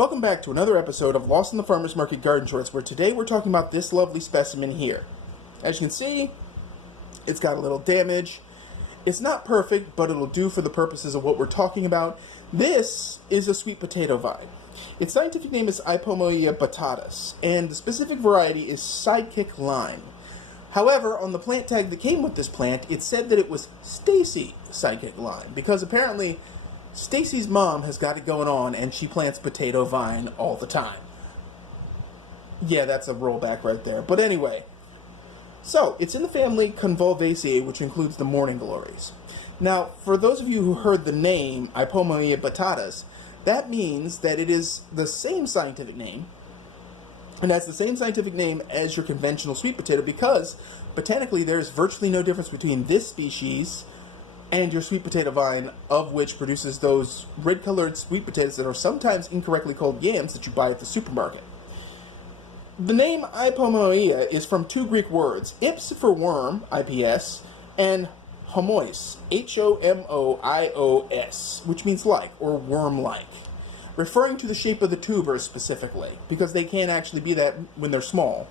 Welcome back to another episode of Lost in the Farmer's Market Garden Shorts, where today we're talking about this lovely specimen here. As you can see, it's got a little damage. It's not perfect, but it'll do for the purposes of what we're talking about. This is a sweet potato vine. Its scientific name is Ipomoea batatas, and the specific variety is Sidekick lime. However, on the plant tag that came with this plant, it said that it was Stacy Sidekick lime, because apparently Stacy's mom has got it going on, and she plants potato vine all the time. Yeah, that's a rollback right there. But anyway, so it's in the family Convolvaceae, which includes the morning glories. Now, for those of you who heard the name Ipomoea batatas, that means that it is the same scientific name, and that's the same scientific name as your conventional sweet potato, because botanically there's virtually no difference between this species and your sweet potato vine, of which produces those red-colored sweet potatoes that are sometimes incorrectly called yams that you buy at the supermarket. The name Ipomoea is from two Greek words, ips for worm, IPS, and homois, Homoios, which means like, or worm-like, referring to the shape of the tubers specifically, because they can actually be that when they're small.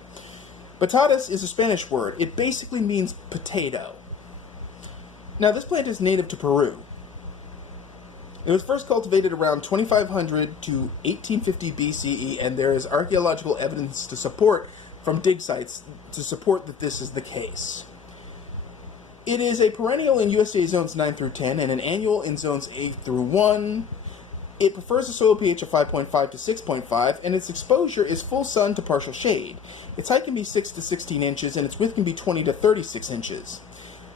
Batatas is a Spanish word. It basically means potato. Now, this plant is native to Peru. It was first cultivated around 2500 to 1850 BCE, and there is archaeological evidence to support from dig sites to support that this is the case. It is a perennial in USA zones 9 through 10 and an annual in zones 8 through 1. It prefers a soil pH of 5.5 to 6.5, and its exposure is full sun to partial shade. Its height can be 6 to 16 inches, and its width can be 20 to 36 inches.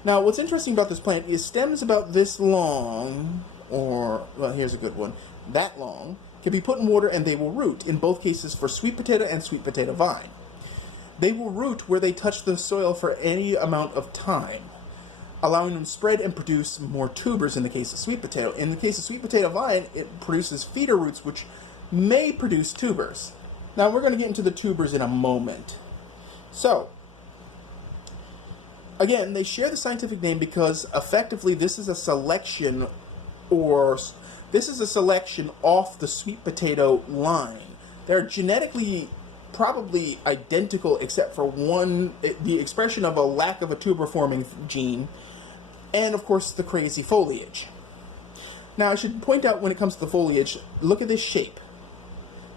Now, what's interesting about this plant is stems about this long, or, well, here's a good one, that long, can be put in water and they will root, in both cases for sweet potato and sweet potato vine. They will root where they touch the soil for any amount of time, allowing them to spread and produce more tubers in the case of sweet potato. In the case of sweet potato vine, it produces feeder roots, which may produce tubers. Now, we're going to get into the tubers in a moment. So, again, they share the scientific name because effectively this is a selection off the sweet potato line. They're genetically probably identical except for one, the expression of a lack of a tuber forming gene, and of course the crazy foliage. Now, I should point out when it comes to the foliage, look at this shape.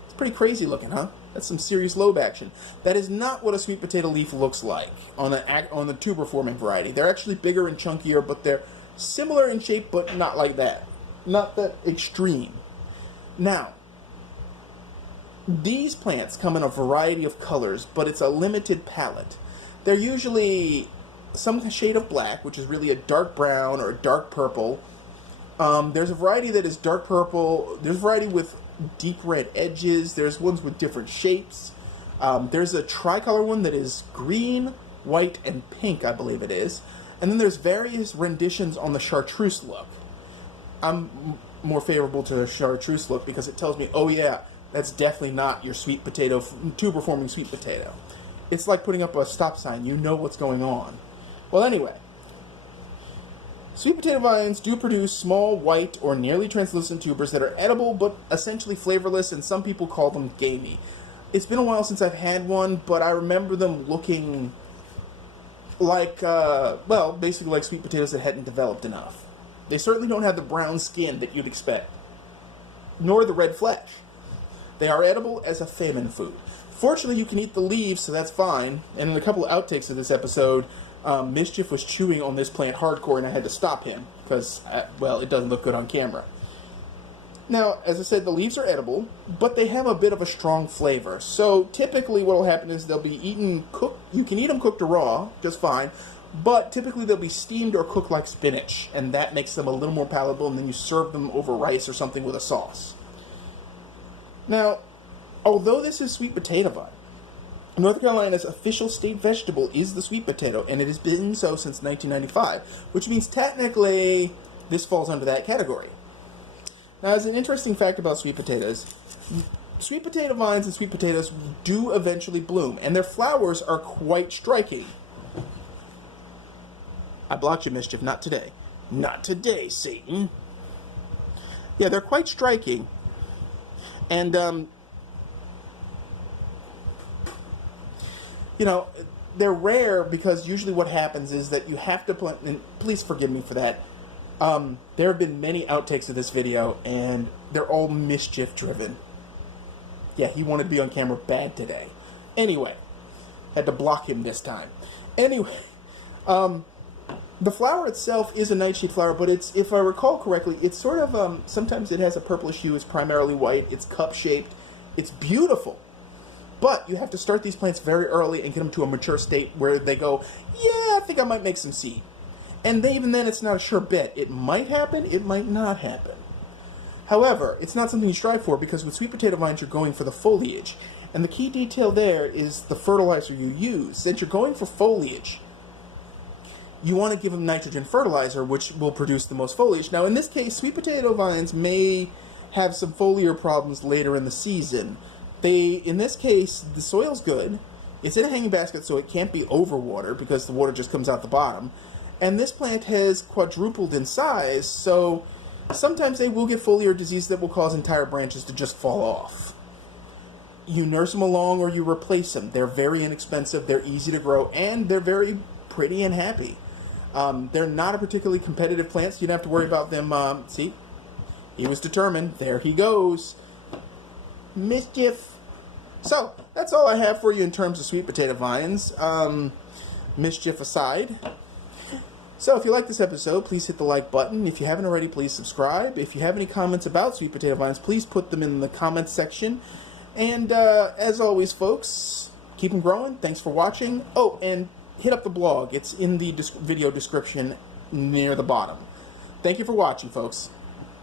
It's pretty crazy looking, huh? That's some serious lobe action. That is not what a sweet potato leaf looks like on the tuber forming variety. They're actually bigger and chunkier, but they're similar in shape, but not like that. Not that extreme. Now, these plants come in a variety of colors, but it's a limited palette. They're usually some shade of black, which is really a dark brown or a dark purple. There's a variety that is dark purple. There's a variety with deep red edges. There's ones with different shapes. There's a tricolor one that is green, white, and pink, I believe it is. And then there's various renditions on the chartreuse look. I'm more favorable to the chartreuse look because it tells me, oh yeah, that's definitely not your sweet potato, tuber forming sweet potato. It's like putting up a stop sign. You know what's going on. Well, anyway, sweet potato vines do produce small, white, or nearly translucent tubers that are edible, but essentially flavorless, and some people call them gamey. It's been a while since I've had one, but I remember them looking like, basically like sweet potatoes that hadn't developed enough. They certainly don't have the brown skin that you'd expect, nor the red flesh. They are edible as a famine food. Fortunately, you can eat the leaves, so that's fine. And in a couple of outtakes of this episode, Mischief was chewing on this plant hardcore, and I had to stop him because, it doesn't look good on camera. Now, as I said, the leaves are edible, but they have a bit of a strong flavor. So typically what will happen is they'll be eaten cooked. You can eat them cooked or raw, just fine. But typically they'll be steamed or cooked like spinach, and that makes them a little more palatable, and then you serve them over rice or something with a sauce. Now, although this is sweet potato vine, North Carolina's official state vegetable is the sweet potato, and it has been so since 1995, which means technically this falls under that category. Now, as an interesting fact about sweet potatoes, sweet potato vines and sweet potatoes do eventually bloom, and their flowers are quite striking. I blocked you, Mischief, not today. Not today, Satan. Yeah, they're quite striking. And, you know, they're rare because usually what happens is that you have to plant, and please forgive me for that. There have been many outtakes of this video, and they're all mischief-driven. Yeah, he wanted to be on camera bad today. Anyway, had to block him this time. Anyway, the flower itself is a nightshade flower, but it's, if I recall correctly, it's sort of, sometimes it has a purplish hue, it's primarily white, it's cup-shaped, it's beautiful. But you have to start these plants very early and get them to a mature state where they go, yeah, I think I might make some seed. And even then, it's not a sure bet. It might happen, it might not happen. However, it's not something you strive for, because with sweet potato vines, you're going for the foliage. And the key detail there is the fertilizer you use. Since you're going for foliage, you want to give them nitrogen fertilizer, which will produce the most foliage. Now, in this case, sweet potato vines may have some foliar problems later in the season. In this case, the soil's good. It's in a hanging basket, so it can't be overwatered because the water just comes out the bottom. And this plant has quadrupled in size, so sometimes they will get foliar disease that will cause entire branches to just fall off. You nurse them along or you replace them. They're very inexpensive, they're easy to grow, and they're very pretty and happy. They're not a particularly competitive plant, so you don't have to worry about them. See, he was determined. There he goes. Mischief. So, that's all I have for you in terms of sweet potato vines. Mischief aside. So, if you like this episode, please hit the like button. If you haven't already, please subscribe. If you have any comments about sweet potato vines, please put them in the comments section. And, as always, folks, keep them growing. Thanks for watching. Oh, and hit up the blog. It's in the video description near the bottom. Thank you for watching, folks.